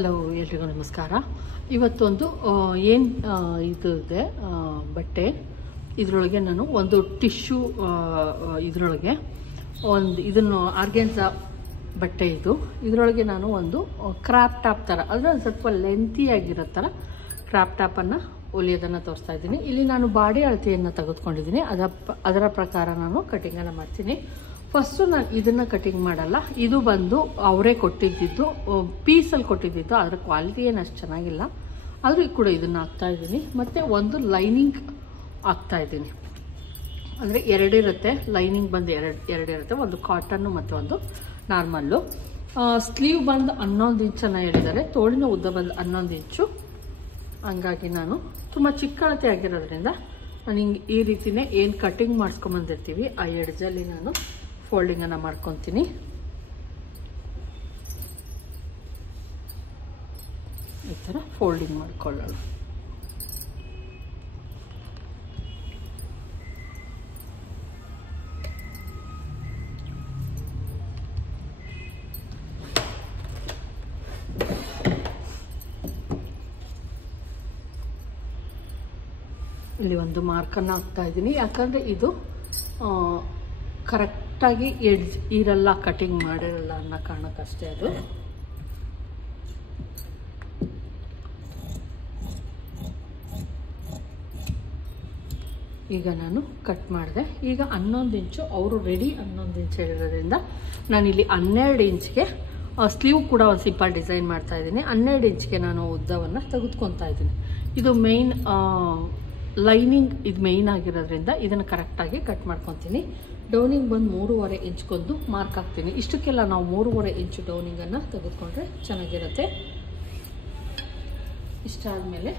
Hello ಎಲ್ರಿಗೂ ನಮಸ್ಕಾರ. ಇವತ್ತೊಂದು ಏನು ಇದು ಇದೆ ಬಟ್ಟೆ, ಇದರೊಳಗೆ ನಾನು ಒಂದು ಟಿಶ್ಯೂ ಇದರೊಳಗೆ ಒಂದು ಇದನ್ನು ಆರ್ಗೆನ್ಸಾ ಬಟ್ಟೆ ಇದರೊಳಗೆ ನಾನು ಒಂದು ಕ್ರಾಪ್ ಟಾಪ್ ಥರ ಅಂದರೆ ಒಂದು ಸ್ವಲ್ಪ ಲೆಂತಿಯಾಗಿರೋ ಥರ ಕ್ರಾಪ್ ಟಾಪನ್ನು ಹೊಲಿಯೋದನ್ನು ತೋರಿಸ್ತಾ ಇದ್ದೀನಿ. ಇಲ್ಲಿ ನಾನು ಬಾಡಿ ಅಳತೆಯನ್ನು ತೆಗೆದುಕೊಂಡಿದ್ದೀನಿ. ಅದರ ಪ್ರಕಾರ ನಾನು ಕಟಿಂಗನ್ನು ಮಾಡ್ತೀನಿ. ಫಸ್ಟು ನಾನು ಇದನ್ನು ಕಟಿಂಗ್ ಮಾಡಲ್ಲ. ಇದು ಬಂದು ಅವರೇ ಕೊಟ್ಟಿದ್ದು, ಪೀಸಲ್ಲಿ ಕೊಟ್ಟಿದ್ದು. ಅದರ ಕ್ವಾಲಿಟಿ ಏನು ಅಷ್ಟು ಚೆನ್ನಾಗಿಲ್ಲ, ಆದರೂ ಕೂಡ ಇದನ್ನು ಹಾಕ್ತಾಯಿದ್ದೀನಿ. ಮತ್ತು ಒಂದು ಲೈನಿಂಗ್ ಹಾಕ್ತಾಯಿದ್ದೀನಿ. ಅಂದರೆ ಎರಡಿರುತ್ತೆ, ಲೈನಿಂಗ್ ಬಂದು ಎರಡಿರುತ್ತೆ, ಒಂದು ಕಾಟನ್ನು ಮತ್ತು ಒಂದು ನಾರ್ಮಲ್ಲು. ಸ್ಲೀವ್ ಬಂದು 11 ಇಂಚನ್ನು ಹೇಳಿದ್ದಾರೆ, ತೋಳಿನ ಉದ್ದ ಬಂದು 11 ಇಂಚು. ಹಂಗಾಗಿ ನಾನು ತುಂಬ ಚಿಕ್ಕ ಅಳತೆ ಆಗಿರೋದ್ರಿಂದ ನಾನು ಹಿಂಗೆ ಈ ರೀತಿಯೇ ಏನು ಕಟಿಂಗ್ ಮಾಡಿಸ್ಕೊಂಬಂದಿರ್ತೀವಿ ಆ ಎಡ್ಜಲ್ಲಿ ನಾನು ಫೋಲ್ಡಿಂಗನ್ನು ಮಾಡ್ಕೊತೀನಿ. ಈ ಥರ ಫೋಲ್ಡಿಂಗ್ ಮಾಡ್ಕೊಳ್ಳೋಣ. ಇಲ್ಲಿ ಒಂದು ಮಾರ್ಕನ್ನು ಹಾಕ್ತಾ ಇದ್ದೀನಿ, ಯಾಕಂದರೆ ಇದು ಕರೆಕ್ಟಾಗಿ ಎಡ್ಜ್ ಇರಲ್ಲ, ಕಟಿಂಗ್ ಮಾಡಿರಲ್ಲ ಅನ್ನೋ ಕಾರಣಕ್ಕಷ್ಟೇ. ಅದು ಈಗ ನಾನು ಕಟ್ ಮಾಡಿದೆ. ಈಗ 11 ಇಂಚು ಅವರು ರೆಡಿ 11 ಇಂಚು ಹೇಳಿರೋದ್ರಿಂದ ನಾನಿಲ್ಲಿ 12 ಇಂಚ್ಗೆ ಸ್ಲೀವ್ ಕೂಡ ಒಂದು ಸಿಂಪಲ್ ಡಿಸೈನ್ ಮಾಡ್ತಾ ಇದ್ದೀನಿ. 12 ಇಂಚ್ಗೆ ನಾನು ಉದ್ದವನ್ನು ತೆಗೆದುಕೊತಾ ಇದ್ದೀನಿ. ಇದು ಮೇಯ್ನ್ ಲೈನಿಂಗ್, ಇದು ಮೇಯ್ನ್ ಆಗಿರೋದ್ರಿಂದ ಇದನ್ನು ಕರೆಕ್ಟಾಗಿ ಕಟ್ ಮಾಡ್ಕೊತೀನಿ. ಡೌನಿಂಗ್ ಬಂದು 3.5 ಇಂಚ್ಗೊಂದು ಮಾರ್ಕ್ ಹಾಕ್ತೀನಿ. ಇಷ್ಟಕ್ಕೆಲ್ಲ ನಾವು 3.5 ಇಂಚು ಡೌನಿಂಗನ್ನು ತೆಗೆದುಕೊಂಡ್ರೆ ಚೆನ್ನಾಗಿರುತ್ತೆ. ಇಷ್ಟಾದಮೇಲೆ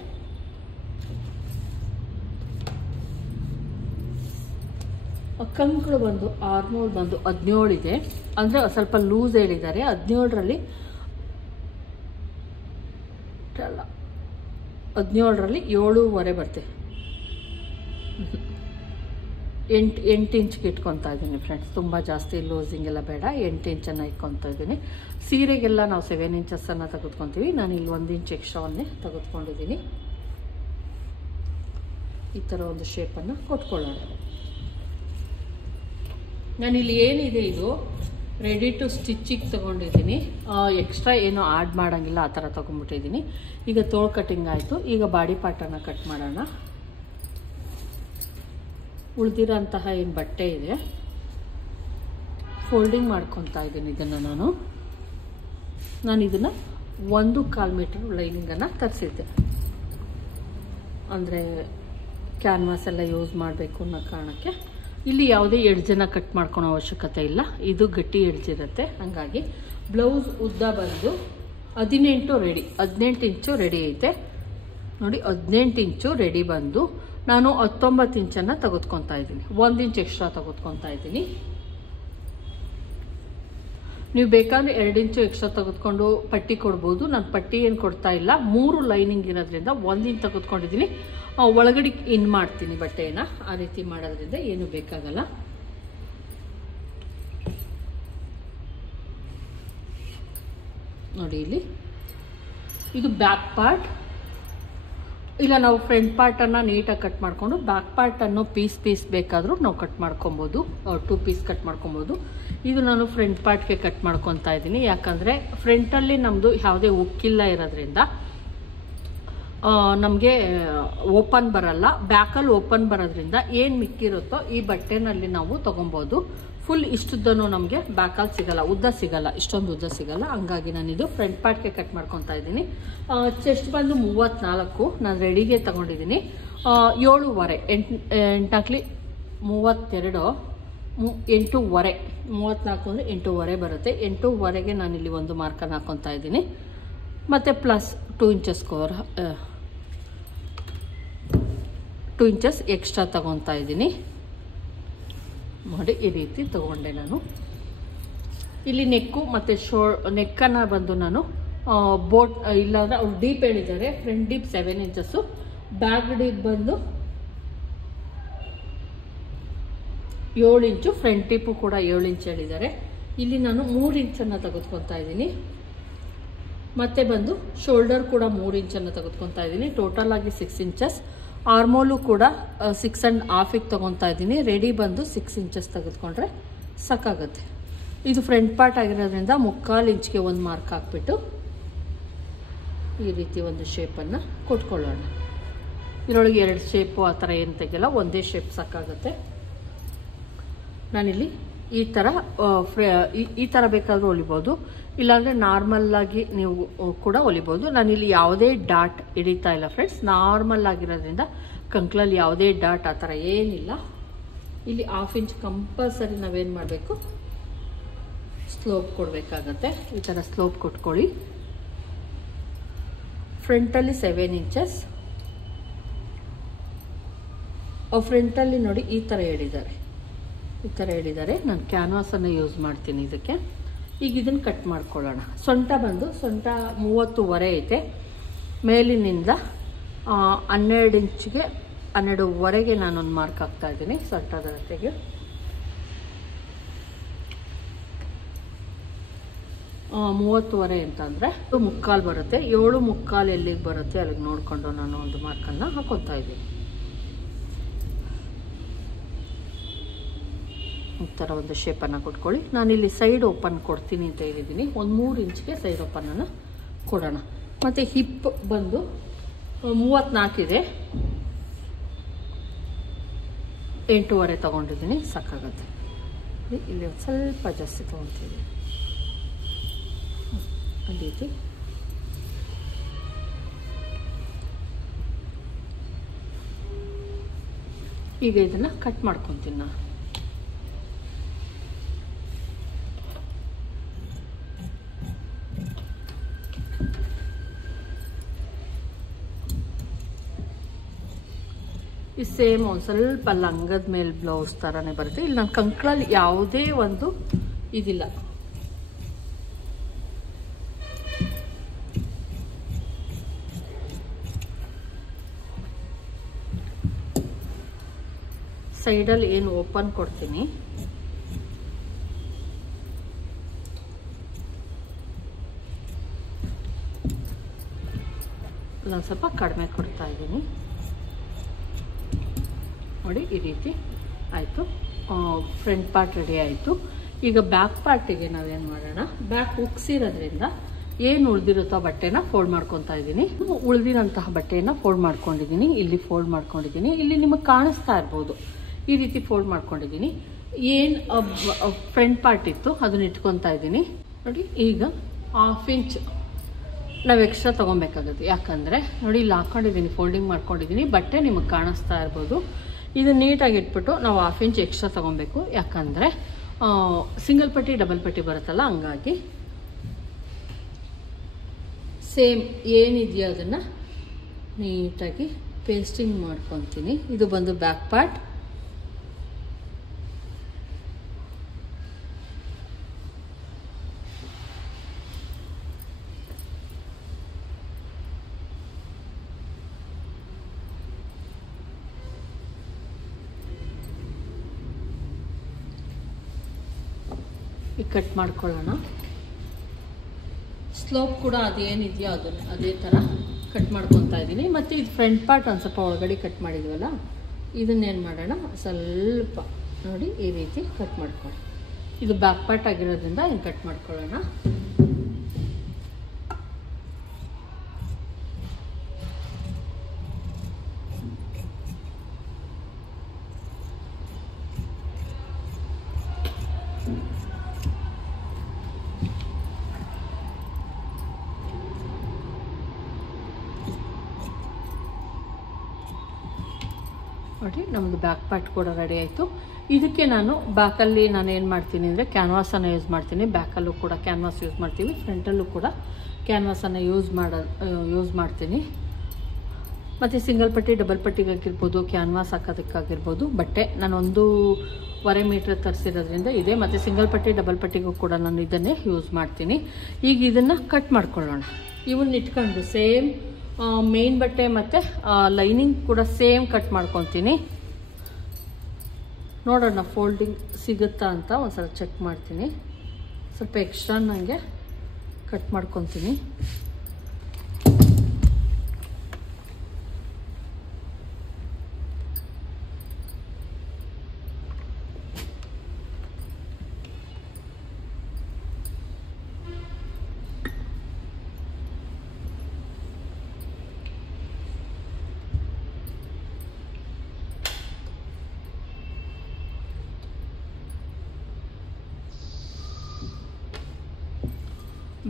ಕಂಕಳು ಬಂದು ಆರ್ಮೋಲ್ ಬಂದು 17 ಇದೆ, ಅಂದರೆ ಸ್ವಲ್ಪ ಲೂಸ್ ಹೇಳಿದ್ದಾರೆ. 17ರಲ್ಲಿ 7.5 ಬರುತ್ತೆ. 8 ಇಂಚ್ಗೆ ಇಟ್ಕೊತಾ ಇದ್ದೀನಿ ಫ್ರೆಂಡ್ಸ್. ತುಂಬ ಜಾಸ್ತಿ ಲೂಸಿಂಗ್ ಎಲ್ಲ ಬೇಡ, 8 ಇಂಚನ್ನು ಇಟ್ಕೊತಾ ಇದ್ದೀನಿ. ಸೀರೆಗೆಲ್ಲ ನಾವು 7 ಇಂಚಸ್ಸನ್ನು ತೆಗೆದುಕೊತೀವಿ. ನಾನು ಇಲ್ಲಿ 1 ಇಂಚ್ ಎಕ್ಸ್ಟ್ರಾವನ್ನೇ ತೆಗೆದುಕೊಂಡಿದ್ದೀನಿ. ಈ ಥರ ಒಂದು ಶೇಪನ್ನು ಕೊಟ್ಕೊಳ್ಳೋಣ. ನಾನಿಲ್ಲಿ ಏನಿದೆ ಇದು ರೆಡಿ ಟು ಸ್ಟಿಚ್ಚಿಗೆ ತೊಗೊಂಡಿದ್ದೀನಿ. ಎಕ್ಸ್ಟ್ರಾ ಏನು ಆ್ಯಡ್ ಮಾಡೋಂಗಿಲ್ಲ, ಆ ಥರ ತೊಗೊಂಡ್ಬಿಟ್ಟಿದ್ದೀನಿ. ಈಗ ತೋಳು ಕಟಿಂಗ್ ಆಯಿತು. ಈಗ ಬಾಡಿ ಪಾರ್ಟನ್ನು ಕಟ್ ಮಾಡೋಣ. ಉಳಿದಿರೋಂತಹ ಏನು ಬಟ್ಟೆ ಇದೆ ಫೋಲ್ಡಿಂಗ್ ಮಾಡ್ಕೊತಾ ಇದ್ದೀನಿ. ಇದನ್ನು ನಾನು ಇದನ್ನು 1.25 ಮೀಟರ್ ಲೈನಿಂಗನ್ನು ತರಿಸಿದ್ದೆ. ಅಂದರೆ ಕ್ಯಾನ್ವಾಸ್ ಎಲ್ಲ ಯೂಸ್ ಮಾಡಬೇಕು ಅನ್ನೋ ಕಾರಣಕ್ಕೆ. ಇಲ್ಲಿ ಯಾವುದೇ ಎಡ್ಜನ್ನು ಕಟ್ ಮಾಡ್ಕೊಳೋ ಅವಶ್ಯಕತೆ ಇಲ್ಲ, ಇದು ಗಟ್ಟಿ ಎಡ್ಜ್ ಇರುತ್ತೆ. ಹಾಗಾಗಿ ಬ್ಲೌಸ್ ಉದ್ದ ಬಂದು 18 ಇಂಚು ರೆಡಿ ಐತೆ ನೋಡಿ. 18 ಇಂಚು ರೆಡಿ ಬಂದು ನಾನು 19 ಇಂಚನ್ನು ತೆಗೆದುಕೊತಾ ಇದ್ದೀನಿ. 1 ಇಂಚ್ ಎಕ್ಸ್ಟ್ರಾ ತೆಗೆದುಕೊತಾ ಇದ್ದೀನಿ. ನೀವು ಬೇಕಾದರೆ 2 ಇಂಚು ಎಕ್ಸ್ಟ್ರಾ ತೆಗೆದುಕೊಂಡು ಪಟ್ಟಿ ಕೊಡ್ಬೋದು. ನಾನು ಪಟ್ಟಿ ಏನು ಕೊಡ್ತಾ ಇಲ್ಲ, 3 ಲೈನಿಂಗ್ ಇರೋದ್ರಿಂದ 1 ಇಂಚ್ ತೆಗೆದುಕೊಂಡಿದ್ದೀನಿ. ಒಳಗಡೆ ಇನ್ ಮಾಡ್ತೀನಿ ಬಟ್ಟೆಯನ್ನು. ಆ ರೀತಿ ಮಾಡೋದ್ರಿಂದ ಏನು ಬೇಕಾಗಲ್ಲ. ನೋಡಿ, ಇಲ್ಲಿ ಇದು ಬ್ಯಾಕ್ ಪಾರ್ಟ್. ಇಲ್ಲ, ನಾವು ಫ್ರಂಟ್ ಪಾರ್ಟನ್ನು ನೀಟಾಗಿ ಕಟ್ ಮಾಡಿಕೊಂಡು ಬ್ಯಾಕ್ ಪಾರ್ಟನ್ನು ಪೀಸ್ ಬೇಕಾದರೂ ನಾವು ಕಟ್ ಮಾಡ್ಕೊಬೋದು, 2 ಪೀಸ್ ಕಟ್ ಮಾಡ್ಕೊಬೋದು. ಇದು ನಾನು ಫ್ರಂಟ್ ಪಾರ್ಟ್ಗೆ ಕಟ್ ಮಾಡ್ಕೊತಾ ಇದ್ದೀನಿ. ಯಾಕಂದರೆ ಫ್ರಂಟಲ್ಲಿ ನಮ್ಮದು ಯಾವುದೇ ಉಕ್ಕಿಲ್ಲ ಇರೋದ್ರಿಂದ ನಮಗೆ ಓಪನ್ ಬರಲ್ಲ. ಬ್ಯಾಕಲ್ಲಿ ಓಪನ್ ಬರೋದ್ರಿಂದ ಏನು ಮಿಕ್ಕಿರುತ್ತೋ ಈ ಬಟ್ಟೆನಲ್ಲಿ ನಾವು ತೊಗೊಬೋದು. ಫುಲ್ ಇಷ್ಟುದ್ದನೂ ನಮಗೆ ಬ್ಯಾಕಲ್ಲಿ ಸಿಗಲ್ಲ, ಉದ್ದ ಸಿಗಲ್ಲ, ಇಷ್ಟೊಂದು ಉದ್ದ ಸಿಗಲ್ಲ. ಹಂಗಾಗಿ ನಾನಿದು ಫ್ರಂಟ್ ಪಾರ್ಟ್ಗೆ ಕಟ್ ಮಾಡ್ಕೊತಾ ಇದ್ದೀನಿ. ಚೆಸ್ಟ್ ಬಂದು 34 ನಾನು ರೆಡಿಗೆ ತಗೊಂಡಿದ್ದೀನಿ. 7.5 8 32 8.5 34 ಅಂದರೆ 8.5 ಬರುತ್ತೆ. 8.5ಗೆ ನಾನಿಲ್ಲಿ ಒಂದು ಮಾರ್ಕನ್ನು ಹಾಕ್ಕೊತಾ ಇದ್ದೀನಿ. ಮತ್ತು ಪ್ಲಸ್ 2 ಇಂಚಸ್ ಎಕ್ಸ್ಟ್ರಾ ತಗೊತಾ ಇದ್ದೀನಿ. ನೋಡಿ, ಈ ರೀತಿ ತಗೊಂಡೆ ನಾನು. ಇಲ್ಲಿ ನೆಕ್ಕು ಮತ್ತು ನೆಕ್ಕನ್ನು ಬಂದು ನಾನು ಬೋಟ್ ಇಲ್ಲಾಂದರೆ ಅವ್ರು ಡೀಪ್ ಹೇಳಿದ್ದಾರೆ. Front deep 7 inches, back deep ಬಂದು 7 ಇಂಚು, ಫ್ರಂಟ್ ಡೀಪು ಕೂಡ 7 ಇಂಚ್ ಹೇಳಿದ್ದಾರೆ. ಇಲ್ಲಿ ನಾನು 3 ಇಂಚನ್ನು ತೆಗೆದುಕೊತಾ ಇದ್ದೀನಿ. ಮತ್ತು ಬಂದು ಶೋಲ್ಡರ್ ಕೂಡ 3 ಇಂಚನ್ನು ತೆಗೆದುಕೊತಾ ಇದ್ದೀನಿ. ಟೋಟಲ್ ಆಗಿ 6 ಇಂಚಸ್. ಆರ್ಮೋಲು ಕೂಡ 6.5 ತಗೊತಾ ಇದ್ದೀನಿ. ರೆಡಿ ಬಂದು 6 ಇಂಚಸ್ ತೆಗೆದುಕೊಂಡ್ರೆ ಸಾಕಾಗುತ್ತೆ. ಇದು ಫ್ರಂಟ್ ಪಾರ್ಟ್ ಆಗಿರೋದ್ರಿಂದ 3/4 ಇಂಚ್ಗೆ ಒಂದು ಮಾರ್ಕ್ ಹಾಕ್ಬಿಟ್ಟು ಈ ರೀತಿ ಒಂದು ಶೇಪನ್ನು ಕೊಟ್ಕೊಳ್ಳೋಣ. ಇದರೊಳಗೆ 2 ಶೇಪು ಆ ಥರ ಏನು ತೆಗೆಯಲ್ಲ, ಒಂದೇ ಶೇಪ್ ಸಾಕಾಗುತ್ತೆ. ನಾನಿಲ್ಲಿ ಈ ಥರ ಬೇಕಾದರೂ ಹೊಲಿಬೋದು, ಇಲ್ಲಾಂದರೆ ನಾರ್ಮಲ್ಲಾಗಿ ನೀವು ಕೂಡ ಹೊಲಿಬೋದು. ನಾನಿಲ್ಲಿ ಯಾವುದೇ ಡಾಟ್ ಹಿಡಿತಾ ಇಲ್ಲ ಫ್ರೆಂಡ್ಸ್, ನಾರ್ಮಲ್ ಆಗಿರೋದ್ರಿಂದ ಕಂಕ್ಲಲ್ಲಿ ಯಾವುದೇ ಡಾಟ್ ಆ ಥರ ಏನಿಲ್ಲ. ಇಲ್ಲಿ 1/2 ಇಂಚ್ ಕಂಪಲ್ಸರಿ ನಾವೇನು ಮಾಡಬೇಕು, ಸ್ಲೋಪ್ ಕೊಡಬೇಕಾಗತ್ತೆ. ಈ ಥರ ಸ್ಲೋಪ್ ಕೊಟ್ಕೊಳ್ಳಿ. ಫ್ರಂಟಲ್ಲಿ 7 ಇಂಚಸ್. ಫ್ರಂಟಲ್ಲಿ ನೋಡಿ ಈ ಥರ ಹೇಳಿದ್ದಾರೆ. ನಾನು ಕ್ಯಾನ್ವಾಸನ್ನು ಯೂಸ್ ಮಾಡ್ತೀನಿ ಇದಕ್ಕೆ. ಈಗ ಇದನ್ನು ಕಟ್ ಮಾಡ್ಕೊಳ್ಳೋಣ. ಸೊಂಟ 30.5 ಐತೆ. ಮೇಲಿನಿಂದ 12 ಇಂಚ್ಗೆ 12.5ಗೆ ನಾನೊಂದು ಮಾರ್ಕ್ ಹಾಕ್ತಾ ಇದ್ದೀನಿ ಸೊಂಟದ ಜೊತೆಗೆ. 30.5 ಅಂತಂದರೆ 3/4 ಬರುತ್ತೆ. 7.3 ಎಲ್ಲಿಗೆ ಬರುತ್ತೆ ಅಲ್ಲಿಗೆ ನೋಡಿಕೊಂಡು ನಾನು ಒಂದು ಮಾರ್ಕನ್ನು ಹಾಕೋತಾ ಇದ್ದೀನಿ. ಈ ಥರ ಒಂದು ಶೇಪನ್ನು ಕೊಟ್ಕೊಳ್ಳಿ. ನಾನಿಲ್ಲಿ ಸೈಡ್ ಓಪನ್ ಕೊಡ್ತೀನಿ ಅಂತ ಹೇಳಿದ್ದೀನಿ. ಒಂದು 3 ಇಂಚ್ಗೆ ಸೈಡ್ ಓಪನನ್ನು ಕೊಡೋಣ. ಮತ್ತು ಹಿಪ್ ಬಂದು 34 ಇದೆ. 8.5 ತೊಗೊಂಡಿದ್ದೀನಿ, ಸಾಕಾಗುತ್ತೆ. ಇಲ್ಲಿ ಒಂದು ಸ್ವಲ್ಪ ಜಾಸ್ತಿ ತೊಗೊತಿದ್ದೀನಿ. ಅದೇ ರೀತಿ ಈಗ ಇದನ್ನು ಕಟ್ ಮಾಡ್ಕೊತೀನಿ ನಾನು. ಈ ಸೇಮ್ ಒಂದು ಸ್ವಲ್ಪ ಲಂಗದ ಮೇಲೆ ಬ್ಲೌಸ್ ಥರನೇ ಬರುತ್ತೆ. ಇಲ್ಲಿ ನನ್ನ ಕಂಕ್ಳಲ್ಲಿ ಯಾವುದೇ ಒಂದು ಇದಿಲ್ಲ. ಸೈಡಲ್ಲಿ ಏನು ಓಪನ್ ಕೊಡ್ತೀನಿ, ನಾನು ಸ್ವಲ್ಪ ಕಡಿಮೆ ಕೊಡ್ತಾ ಇದ್ದೀನಿ ನೋಡಿ. ಈ ರೀತಿ ಆಯಿತು. ಫ್ರಂಟ್ ಪಾರ್ಟ್ ರೆಡಿ ಆಯಿತು. ಈಗ ಬ್ಯಾಕ್ ಪಾರ್ಟಿಗೆ ನಾವೇನು ಮಾಡೋಣ, ಬ್ಯಾಕ್ ಉಕ್ಸಿರೋದ್ರಿಂದ ಏನು ಉಳಿದಿರುತ್ತೋ ಬಟ್ಟೆನ ಫೋಲ್ಡ್ ಮಾಡ್ಕೊತಾ ಇದ್ದೀನಿ. ಉಳಿದಿರೋಂತಹ ಬಟ್ಟೆಯನ್ನು ಫೋಲ್ಡ್ ಮಾಡ್ಕೊಂಡಿದ್ದೀನಿ. ಇಲ್ಲಿ ಫೋಲ್ಡ್ ಮಾಡ್ಕೊಂಡಿದ್ದೀನಿ. ಇಲ್ಲಿ ನಿಮಗೆ ಕಾಣಿಸ್ತಾ ಇರ್ಬೋದು, ಈ ರೀತಿ ಫೋಲ್ಡ್ ಮಾಡ್ಕೊಂಡಿದ್ದೀನಿ. ಏನು ಫ್ರಂಟ್ ಪಾರ್ಟ್ ಇತ್ತು ಅದನ್ನ ಇಟ್ಕೊತಾ ಇದ್ದೀನಿ ನೋಡಿ. ಈಗ 1/2 ಇಂಚ್ ನಾವು ಎಕ್ಸ್ಟ್ರಾ ತೊಗೊಬೇಕಾಗುತ್ತೆ. ಯಾಕಂದರೆ ನೋಡಿ ಇಲ್ಲಿ ಹಾಕ್ಕೊಂಡಿದ್ದೀನಿ, ಫೋಲ್ಡಿಂಗ್ ಮಾಡ್ಕೊಂಡಿದ್ದೀನಿ. ಬಟ್ಟೆ ನಿಮಗೆ ಕಾಣಿಸ್ತಾ ಇರ್ಬೋದು. ಇದು ನೀಟಾಗಿ ಇಟ್ಬಿಟ್ಟು ನಾವು 1/2 ಇಂಚ್ ಎಕ್ಸ್ಟ್ರಾ ತೊಗೊಬೇಕು. ಯಾಕಂದರೆ ಸಿಂಗಲ್ ಪಟ್ಟಿ ಡಬಲ್ ಪಟ್ಟಿ ಬರುತ್ತಲ್ಲ, ಹಂಗಾಗಿ ಸೇಮ್ ಏನಿದೆಯೋ ಅದನ್ನು ನೀಟಾಗಿ ಪೇಸ್ಟಿಂಗ್ ಮಾಡ್ಕೊತೀನಿ. ಇದು ಬಂದು ಬ್ಯಾಕ್ ಪಾರ್ಟ್. ಈಗ ಕಟ್ ಮಾಡ್ಕೊಳ್ಳೋಣ. ಸ್ಲೋಪ್ ಕೂಡ ಅದೇನಿದೆಯೋ ಅದನ್ನು ಅದೇ ಥರ ಕಟ್ ಮಾಡ್ಕೊತಾ ಇದ್ದೀನಿ. ಮತ್ತು ಇದು ಫ್ರಂಟ್ ಪಾರ್ಟ್ ಒಂದು ಸ್ವಲ್ಪ ಒಳಗಡೆ ಕಟ್ ಮಾಡಿದ್ವಲ್ಲ, ಇದನ್ನೇನು ಮಾಡೋಣ, ಸ್ವಲ್ಪ ನೋಡಿ ಈ ರೀತಿ ಕಟ್ ಮಾಡ್ಕೊಳ್ಳಿ. ಇದು ಬ್ಯಾಕ್ ಪಾರ್ಟ್ ಆಗಿರೋದ್ರಿಂದ ಹಿಂಗೆ ಕಟ್ ಮಾಡ್ಕೊಳ್ಳೋಣ. ನೋಡಿ ನಮ್ಮದು ಬ್ಯಾಕ್ ಪಾರ್ಟ್ ಕೂಡ ರೆಡಿ ಆಯಿತು. ಇದಕ್ಕೆ ನಾನು ಬ್ಯಾಕಲ್ಲಿ ನಾನು ಏನು ಮಾಡ್ತೀನಿ ಅಂದರೆ ಕ್ಯಾನ್ವಾಸನ್ನು ಯೂಸ್ ಮಾಡ್ತೀನಿ. ಬ್ಯಾಕಲ್ಲೂ ಕೂಡ ಕ್ಯಾನ್ವಾಸ್ ಯೂಸ್ ಮಾಡ್ತೀವಿ, ಫ್ರಂಟಲ್ಲೂ ಕೂಡ ಕ್ಯಾನ್ವಾಸನ್ನು ಯೂಸ್ ಮಾಡ್ತೀನಿ. ಮತ್ತು ಸಿಂಗಲ್ ಪಟ್ಟಿ ಡಬಲ್ ಪಟ್ಟಿಗಾಗಿರ್ಬೋದು, ಕ್ಯಾನ್ವಾಸ್ ಹಾಕೋದಕ್ಕಾಗಿರ್ಬೋದು, ಬಟ್ಟೆ ನಾನು 1.5 ಮೀಟ್ರ್ ತರಿಸಿರೋದ್ರಿಂದ ಇದೆ. ಮತ್ತು ಸಿಂಗಲ್ ಪಟ್ಟಿ ಡಬಲ್ ಪಟ್ಟಿಗೂ ಕೂಡ ನಾನು ಇದನ್ನೇ ಯೂಸ್ ಮಾಡ್ತೀನಿ. ಈಗ ಇದನ್ನು ಕಟ್ ಮಾಡ್ಕೊಳ್ಳೋಣ. ಇವನ್ನ ಇಟ್ಕೊಂಡು ಸೇಮ್ ಮೇನ್ ಬಟ್ಟೆ ಮತ್ತು ಲೈನಿಂಗ್ ಕೂಡ ಸೇಮ್ ಕಟ್ ಮಾಡ್ಕೊತೀನಿ. ನೋಡೋಣ ಫೋಲ್ಡಿಂಗ್ ಸಿಗುತ್ತಾ ಅಂತ ಒಂದ್ಸಲ ಚೆಕ್ ಮಾಡ್ತೀನಿ. ಸ್ವಲ್ಪ ಎಕ್ಸ್ಟ್ರಾ ನನಗೆ ಕಟ್ ಮಾಡ್ಕೊತೀನಿ.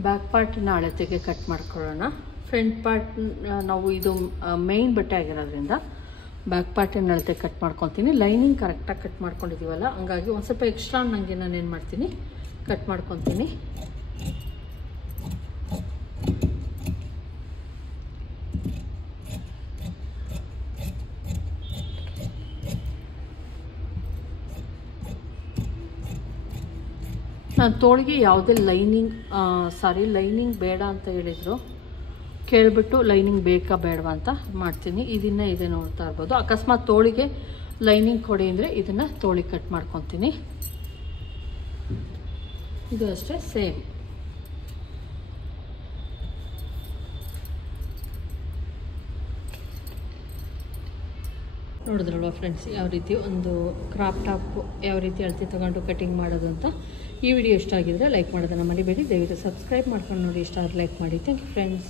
ಬ್ಯಾಕ್ ಪಾರ್ಟಿನ ಅಳತೆಗೆ ಕಟ್ ಮಾಡ್ಕೊಳ್ಳೋಣ. ಫ್ರಂಟ್ ಪಾರ್ಟ್ ನಾವು ಇದು ಮೇಯ್ನ್ ಬಟ್ಟೆ ಆಗಿರೋದ್ರಿಂದ ಬ್ಯಾಕ್ ಪಾರ್ಟಿನ ಅಳತೆ ಕಟ್ ಮಾಡ್ಕೊತೀನಿ. ಲೈನಿಂಗ್ ಕರೆಕ್ಟಾಗಿ ಕಟ್ ಮಾಡ್ಕೊಂಡಿದ್ದೀವಲ್ಲ, ಹಂಗಾಗಿ ಒಂದು ಸ್ವಲ್ಪ ಎಕ್ಸ್ಟ್ರಾ ನನಗೆ ನಾನೇನು ಮಾಡ್ತೀನಿ, ಕಟ್ ಮಾಡ್ಕೊತೀನಿ. ನಾನು ತೋಳಿಗೆ ಯಾವುದೇ ಲೈನಿಂಗ್ ಬೇಡ ಅಂತ ಹೇಳಿದರು. ಕೇಳಿಬಿಟ್ಟು ಲೈನಿಂಗ್ ಬೇಕಾ ಬೇಡವಾ ಅಂತ ಮಾಡ್ತೀನಿ. ಇದೆ ನೋಡ್ತಾ ಇರ್ಬೋದು. ಅಕಸ್ಮಾತ್ ತೋಳಿಗೆ ಲೈನಿಂಗ್ ಕೊಡಿ ಅಂದರೆ ಇದನ್ನು ತೋಳಿಗೆ ಕಟ್ ಮಾಡ್ಕೊತೀನಿ. ಇದು ಅಷ್ಟೇ ಸೇಮ್. ನೋಡಿದ್ರಲ್ವ ಫ್ರೆಂಡ್ಸ್, ಯಾವ ರೀತಿ ಒಂದು ಕ್ರಾಪ್ ಟಾಪ್ ಯಾವ ರೀತಿ ಅಳತೆ ತೊಗೊಂಡು ಕಟಿಂಗ್ ಮಾಡೋದು ಅಂತ. ಈ ವಿಡಿಯೋ ಇಷ್ಟ ಆಗಿದ್ರೆ ಲೈಕ್ ಮಾಡೋದನ್ನು ಮರಿಬೇಡಿ. ದಯವಿಟ್ಟು ಸಬ್ಸ್ಕ್ರೈಬ್ ಮಾಡ್ಕೊಂಡು ನೋಡಿ. ಇಷ್ಟ ಆದರೆ ಲೈಕ್ ಮಾಡಿ. Thank you friends.